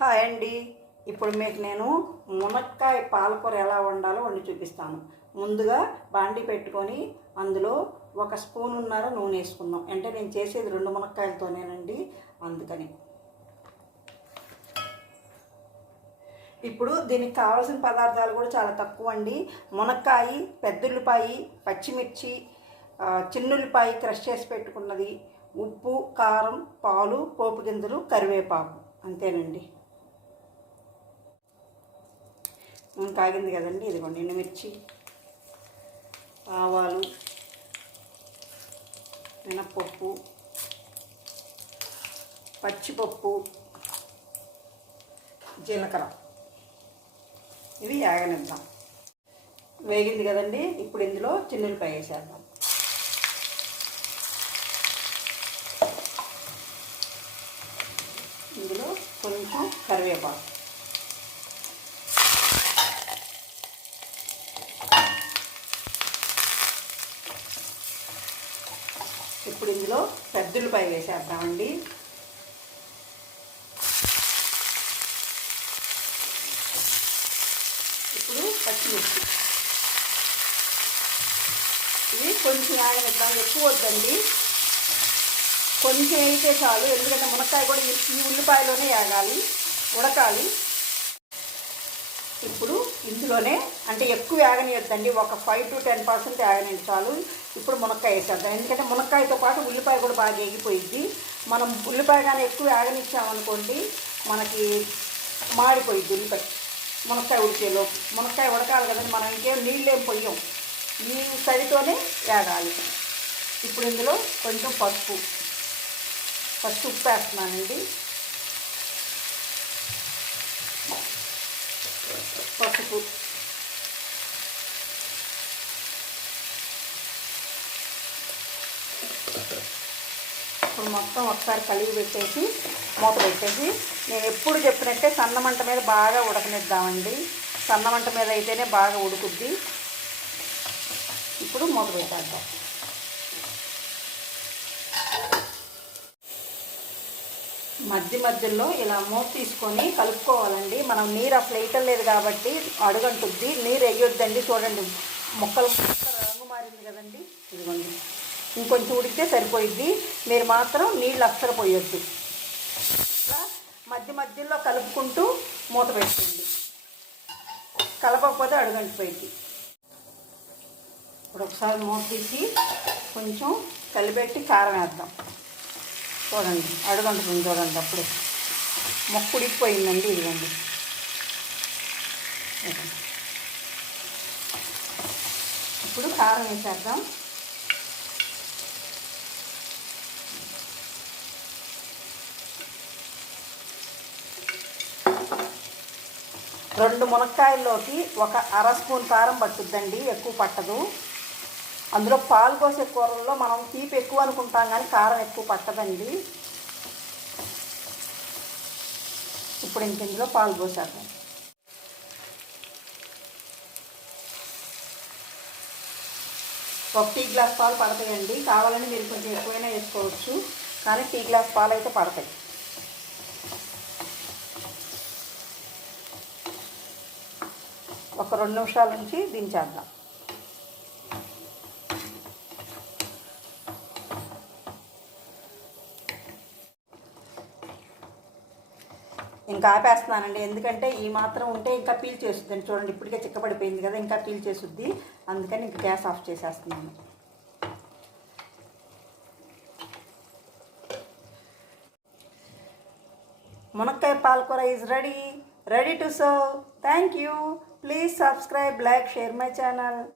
Hi అండి. ఇప్పుడు మీకు నేను మునక్కాయ పాలకూర ఎలా వండాలో వండి చూపిస్తాను. ముందుగా బాండి పెట్టుకొని అందులో 1 స్పూనున్నర నూనె వేసుకుందాం. అంటే నేను చేసేది 2 మునక్కాయలతోనేనండి, అందుకని. ఇప్పుడు దీనికి కావాల్సిన పదార్థాలు కూడా చాలా తక్కువ అండి. మునక్కాయ, పెద్దుల్లిపాయ, పచ్చిమిర్చి, చిన్నుల్లిపాయ క్రష్ చేసి పెట్టుకున్నది, ఉప్పు, కారం, పాలు, పోపు గింజలు, కరివేపాకు, అంతేనండి. కాగింది కదండి, ఇదిగోండి ఎండుమిర్చి, ఆవాలు, మినప్పప్పు, పచ్చిపప్పు, జీలకర్ర, ఇవి వేగనిద్దాం. వేగింది కదండి, ఇప్పుడు ఇందులో చిన్నులపాయ వేసేద్దాం. ఇందులో కొంచెం కరివేపాకు, ఇప్పుడు ఇందులో పెద్దుల్లిపాయ వేసేద్దామండి. ఇప్పుడు పచ్చిమిర్చి, ఇవి కొంచెం ఆగనిద్దాం, ఎక్కువ వద్దండి, కొంచెం వేయితే చాలు. ఎందుకంటే మునక్కాయ కూడా ఈ ఉల్లిపాయలోనే వేగాలి, ఉడకాలి. ఇప్పుడు ఇందులోనే, అంటే ఎక్కువ వేగనియొద్దండి, ఒక 5 to 10% వేగనియండి చాలు. ఇప్పుడు మునక్కాయ వేసేద్దాం, ఎందుకంటే మునక్కాయతో పాటు ఉల్లిపాయ కూడా బాగా వేగిపోయిద్ది. మనం ఉల్లిపాయ కానీ ఎక్కువ వేగనిచ్చామనుకోండి, మనకి మాడిపోయిద్ది ఉల్లిపాయ. మునక్కాయ ఉడికేలో మునక్కాయ ఉడకాలి కదండి, మనం ఇంకేం నీళ్ళేం పొయ్యం, ఈ తడితోనే వేగాలి. ఇప్పుడు ఇందులో కొంచెం పసుపు ఉప్పు వేస్తున్నానండి. పసుపు, ఇప్పుడు మొత్తం ఒకసారి కలిగి పెట్టేసి మూత పెట్టేసి, నేను ఎప్పుడు చెప్పినట్టే సన్నమంట మీద బాగా ఉడకనిద్దామండి. సన్నమంట మీద అయితేనే బాగా ఉడుకుద్ది. ఇప్పుడు మూత పెట్టేద్దాం. మధ్యలో ఇలా మూత తీసుకొని కలుపుకోవాలండి. మనం నీరు అసలు వేయటం లేదు కాబట్టి అడుగంటుద్ది. నీరు వేయొద్దండి. చూడండి, ముక్కలు రంగు మారింది కదండి, ఇదిగోండి. ఇంకొంచెం ఉడికితే సరిపోయిద్ది. మీరు మాత్రం నీళ్ళు అస్సలు పోయొద్దు. ఇట్లా మధ్యలో కలుపుకుంటూ మూత పెట్టండి. కలపకపోతే అడుగంటిపోయిద్ది. ఇప్పుడు ఒకసారి మూత తీసి కొంచెం కలిపెట్టి కారం వేద్దాం. చూడండి, అడుగంటుతుంది చూడండి, అప్పుడు మొక్క ఉడికిపోయిందండి. ఇదిగోండి, ఇప్పుడు కారం వేసేద్దాం. రెండు మునక్కాయల్లోకి 1/2 స్పూన్ కారం పట్టుద్దండి, ఎక్కువ పట్టదు. అందులో పాలు పోసే కూరల్లో మనం తీపి ఎక్కువ అనుకుంటాం కానీ కారం ఎక్కువ పట్టదండి. ఇప్పుడు ఇందులో పాలు పోసేద్దాం. ఒక టీ గ్లాస్ పాలు పడతాయండి. కావాలని మీరు కొంచెం ఎక్కువైనా వేసుకోవచ్చు, కానీ టీ గ్లాస్ పాలు అయితే పడతాయి. ఒక 2 నిమిషాల నుంచి దించేద్దాం. ఇంకా ఆపేస్తున్నానండి, ఎందుకంటే ఈ మాత్రం ఉంటే ఇంకా పీల్ చేస్తుంది. చూడండి, ఇప్పటికే చిక్కబడిపోయింది కదా, ఇంకా పీల్ చేసుద్ది. అందుకని ఇంకా గ్యాస్ ఆఫ్ చేసేస్తున్నాను. మునక్కాయ పాలకూర is ready to serve. Thank you. Please subscribe, like, share my channel.